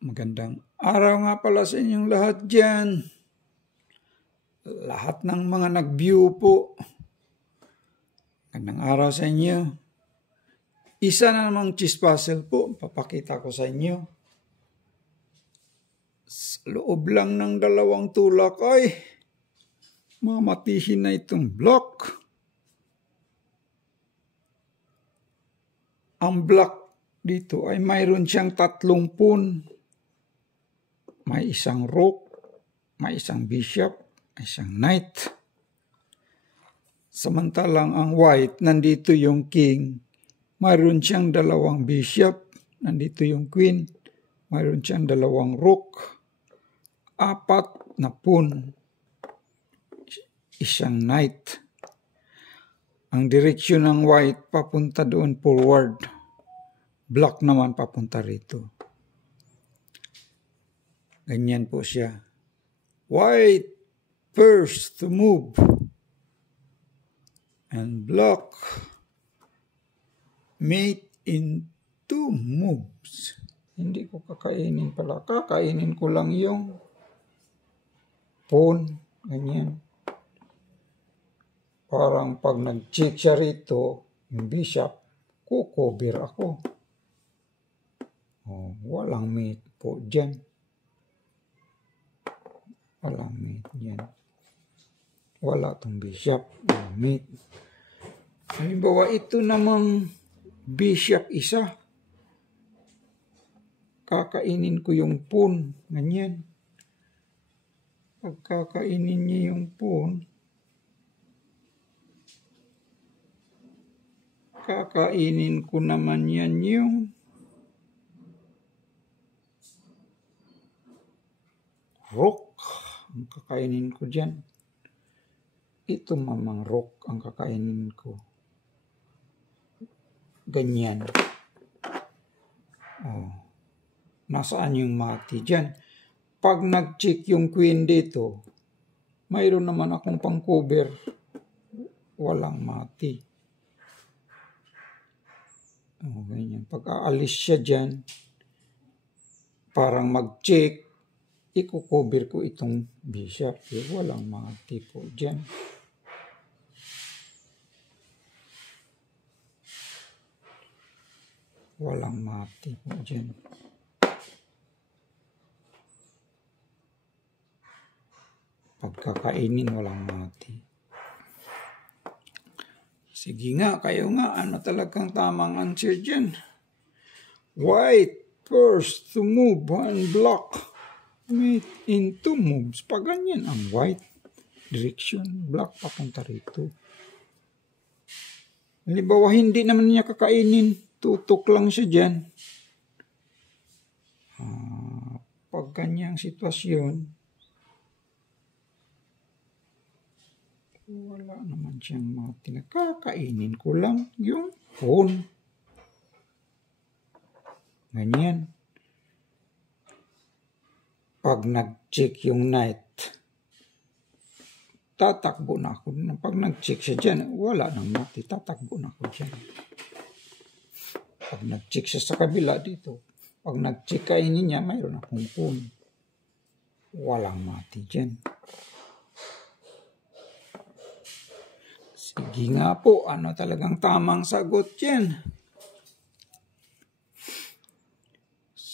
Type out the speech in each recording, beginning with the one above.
Magandang araw nga pala sa inyong lahat dyan. Lahat ng mga nag-view po. Magandang araw sa inyo. Isa na namang cheese puzzle po, papakita ko sa inyo. Sa loob lang ng 2 tulak ay mamatihin na itong block. Ang block dito ay mayroon siyang 3 pawn. May isang rook, may isang bishop, may isang knight. Samantalang ang white, nandito yung king. Mayroon siyang 2 bishop, nandito yung queen. Mayroon siyang 2 rook, 4 na pawn, isang knight. Ang direksyon ng white papunta doon forward. Black naman papunta rito. Ganyan po siya. White first to move. And black mate in 2 moves. Hindi ko kakainin pala. Kakainin ko lang yung pawn. Ganyan. Parang pag nag-check siya rito, yung bishop, kukover ako. Oh, walang mate po dyan. Walang mate yan. Wala tong bishop. Walang mate. Halimbawa, ito namang bishop isa. Kakainin ko yung pawn. Ganyan. Pagkakainin niya yung pawn, kakainin ko naman yan yung rook. Ang kakainin ko dyan. Ito mamang rook ang kakainin ko. Ganyan. Oh. Nasaan yung mati dyan? Pag nag-check yung queen dito, mayroon naman akong pang-cover. Walang mati. Oh, ganyan. Pag aalis siya dyan, parang mag-check, i-cover ko itong bishop. Walang mati po dyan. Walang mati po dyan. Pagkakainin, walang mati. Sige nga, kayo nga, ano talagang tamang answer dyan? White first to move and block. Mate in 2 moves. Pag ganyan ang white direction, black papunta rito. Halimbawa, hindi naman niya kakainin. Tutok lang siya dyan. Pag ganyang sitwasyon, wala naman siyang mati. Kakainin ko lang yung pawn. Ganyan. Pag nag-check yung knight, tatakbo na ako. Pag nag-check siya dyan, wala nang mati. Tatakbo na ako dyan. Pag nag-check siya sa kabila dito, pag nag-check kainin niya, mayroon akong pawn. Walang mati dyan. Sige nga po, ano talagang tamang sagot dyan?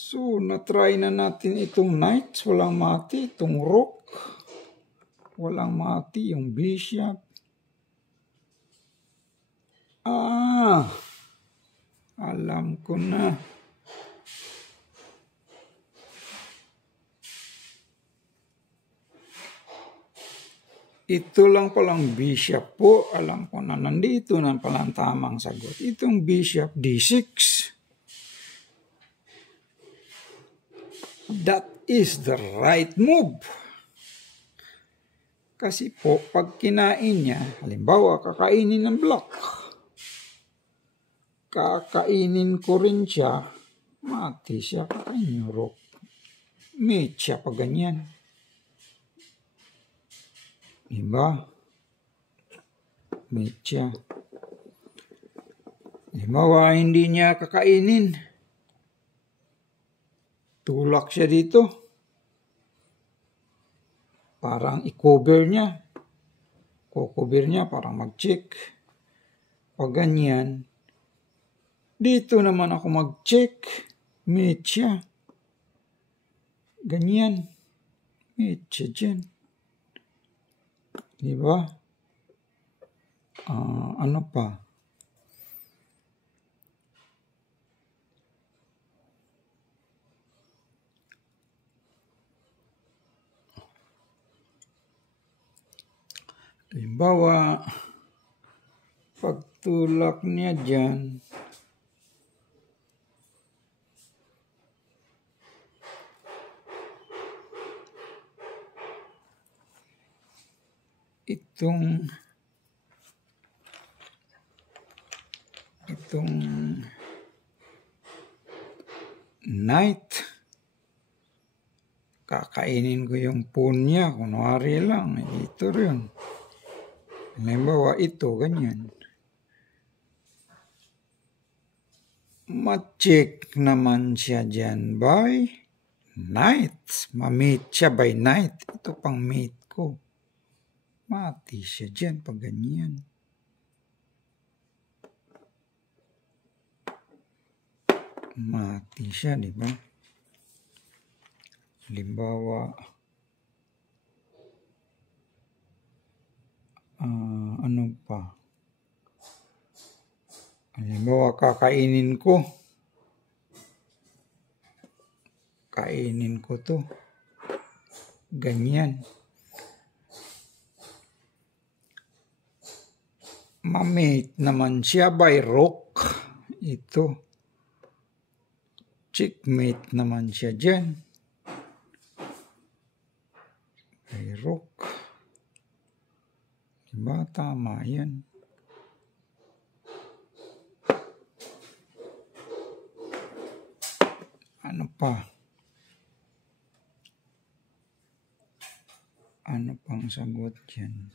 So, na-try na natin itong knight, walang mati. Itong rook, walang mati. Yung bishop. Alam ko na. Ito lang palang bishop po. Alam ko na nandito na palang tamang sagot. Itong bishop D6. That is the right move. Kasi po, pag kinain niya, halimbawa, kakainin ng block. Kakainin ko rin siya, mati siya, kakainin yung rook. Mate siya pag ganyan. Diba? Mate siya. Halimbawa, hindi niya kakainin. Tulak siya dito. Parang i-cover niya. Ko-cover niya, parang mag-check. Pag ganyan, dito naman ako mag-check. Mate siya. Ganyan. Mate siya dyan. Diba? Ano pa? Halimbawa, pagtulak niya dyan, itong knight, kakainin ko yung pawn niya, kunwari lang, ito rin. Halimbawa, ito, ganyan. Ma-check naman siya dyan by knight. Ma-mate siya by knight. Ito pang mate ko. Mati siya dyan pag ganyan. Mati siya, di ba? Halimbawa, ano pa? Halimbawa, kakainin ko. Kainin ko to. Ganyan. Ma-mate naman siya by rook. Ito. Checkmate naman siya dyan. By rook. Diba? Tama yan. Ano pa? Ano pang sagot dyan?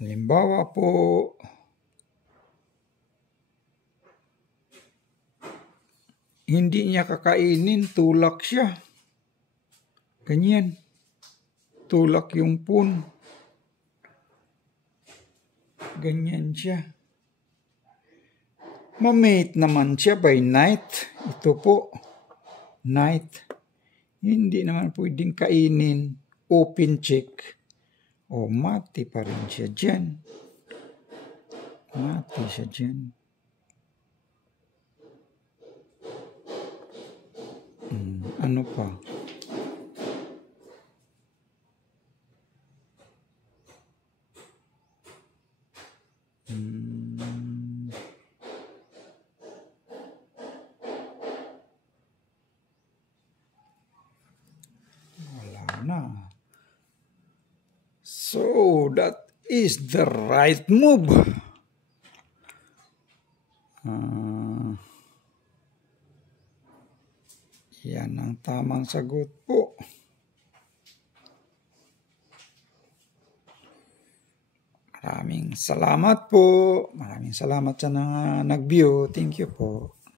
Halimbawa po, hindi niya kakainin, tulak siya. Ganyan. Tulak yung pawn. Ganyan siya. Ma-mate naman siya by knight. Ito po, knight. Hindi naman pwedeng kainin. Open check. O, mati pa rin siya dyan. Mati siya dyan. Ano pa? Wala na. So, that is the right move. Yan ang tamang sagot po. Maraming salamat po. Maraming salamat sa nag-view. Thank you po.